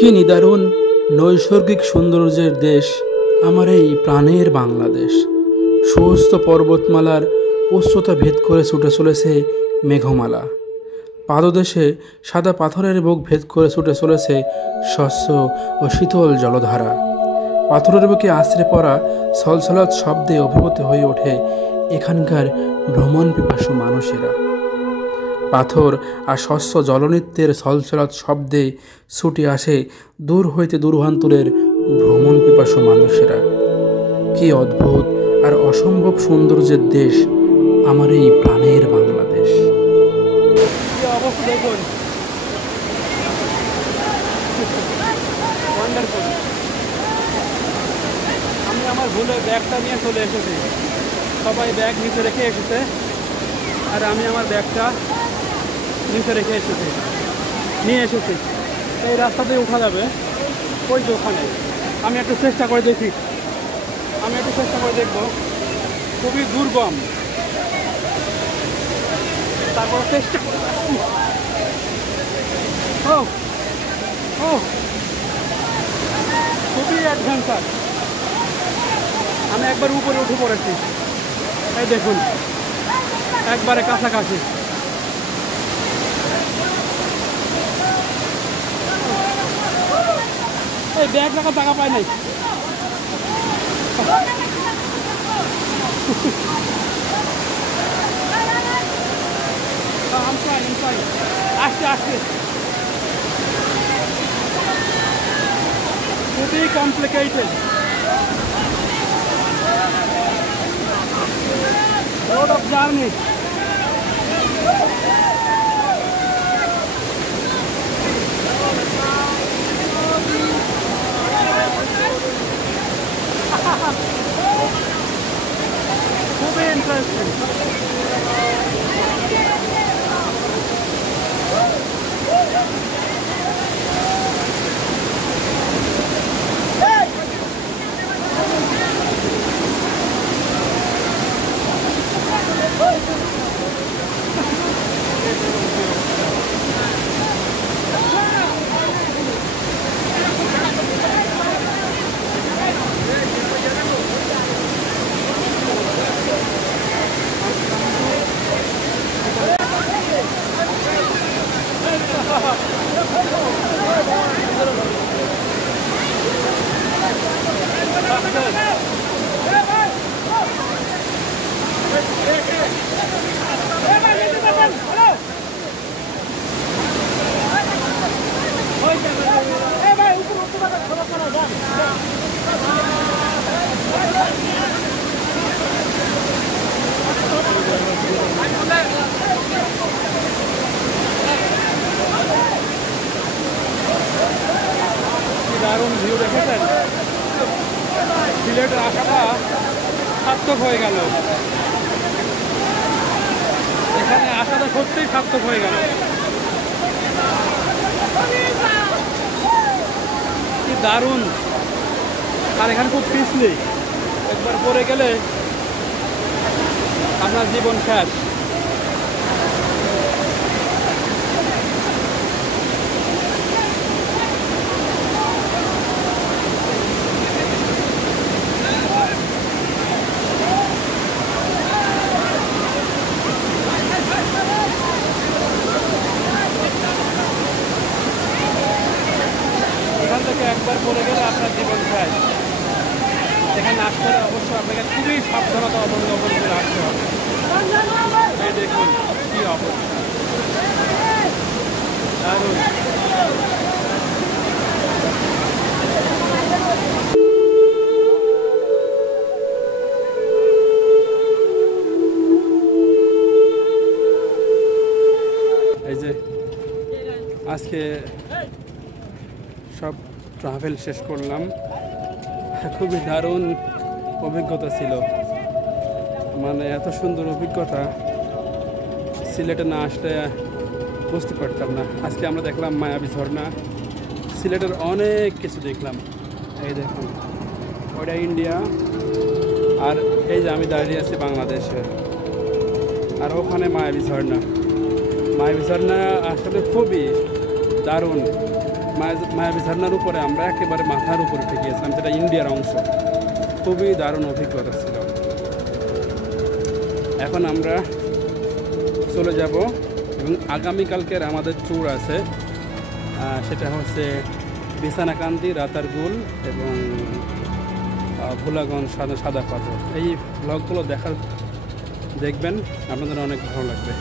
কি নিদারুণ নৈসর্গিক সৌন্দর্যের দেশ আমার এই প্রাণের বাংলাদেশ। সুস্থ পর্বতমালার উচ্চতা ভেদ করে ছুটে চলেছে মেঘমালা। পাদদেশে সাদা পাথরের বুক ভেদ করে ছুটে চলেছে স্বচ্ছ ও শীতল জলধারা। পাথরের বুকে আছড়ে পড়া ছলছলাৎ শব্দে অভিভূত হয়ে ওঠে এখানকার ভ্রমণ পিপাসু মানুষেরা। পাথর আর স্বচ্ছ জলনৃত্যের ছলছলাৎ শব্দে ছুটে আসে দূর হইতে দূরান্তরের ভ্রমণ পিপাসু মানুষেরা। কি অদ্ভুত আর অসম্ভব সৌন্দর্যের দেশ আমার এই প্রাণের বাংলাদেশ। আমি আমার ভুলে ব্যাগটা নিয়ে চলে এসেছি। সবাই ব্যাগ নিচে রেখে এসেছে আর আমি আমার ব্যাগটা নিচে রেখে নিয়ে এসেছি। এই রাস্তাতে উঠা যাবে ওই যে ওখানে। আমি একটু চেষ্টা করে দেখি, দেখবো। খুবই দুর্গম, তারপর চেষ্টা করে খুবই অ্যাডভেঞ্চার। আমি একবার উপরে উঠে পড়েছি, এই দেখুন একবারে কাছাকাছি। এই ব্যাগ রাখার জায়গা পাই নাই। আসছে খুবই কমপ্লিকেটেড road of journey. খুবই ইন্টারেস্টিং। দারুণ ভিউ দেখেছেন। সিলেটের আসাটা সার্থক হয়ে গেল। এখানে আসাটা সত্যিই সার্থক হয়ে গেল। কি দারুণ। আর এখানে খুব পিছলি, একবার পড়ে গেলে আপনার জীবন শেষ। এখান থেকে একবার পড়ে গেলে আপনার জীবন শেষ। এখানে আসতে হলে অবশ্যই আপনাকে খুবই সাবধানতা অবলম্বন করে আসতে হবে। এই দেখুন কি অবস্থা, দারুণ। এই যে আজকে সব ট্রাভেল শেষ করলাম। খুবই দারুণ অভিজ্ঞতা ছিল। মানে এত সুন্দর অভিজ্ঞতা সিলেটে না আসলে বুঝতে পারতাম না। আজকে আমরা দেখলাম মায়াবী ঝর্ণা। সিলেটের অনেক কিছু দেখলাম। এই দেখুন ওইটা ইন্ডিয়া, আর এই যে আমি দাঁড়িয়ে আছি বাংলাদেশে, আর ওখানে মায়াবী ঝর্ণা। মায়াবী ঝর্ণা আসলে খুবই দারুণ। মায়াবী ঝর্নার উপরে আমরা একেবারে মাথার উপরে উঠে গিয়েছিলাম, যেটা ইন্ডিয়ার অংশ। খুবই দারুণ অভিজ্ঞতা ছিল। এখন আমরা চলে যাব এবং আগামীকালকের আমাদের ট্যুর আছে, সেটা হচ্ছে বিছানাকান্দি, রাতারগুল এবং ভোলাগঞ্জ, সাদা পাথর। এই ব্লগগুলো দেখবেন, আপনাদের অনেক ভালো লাগবে।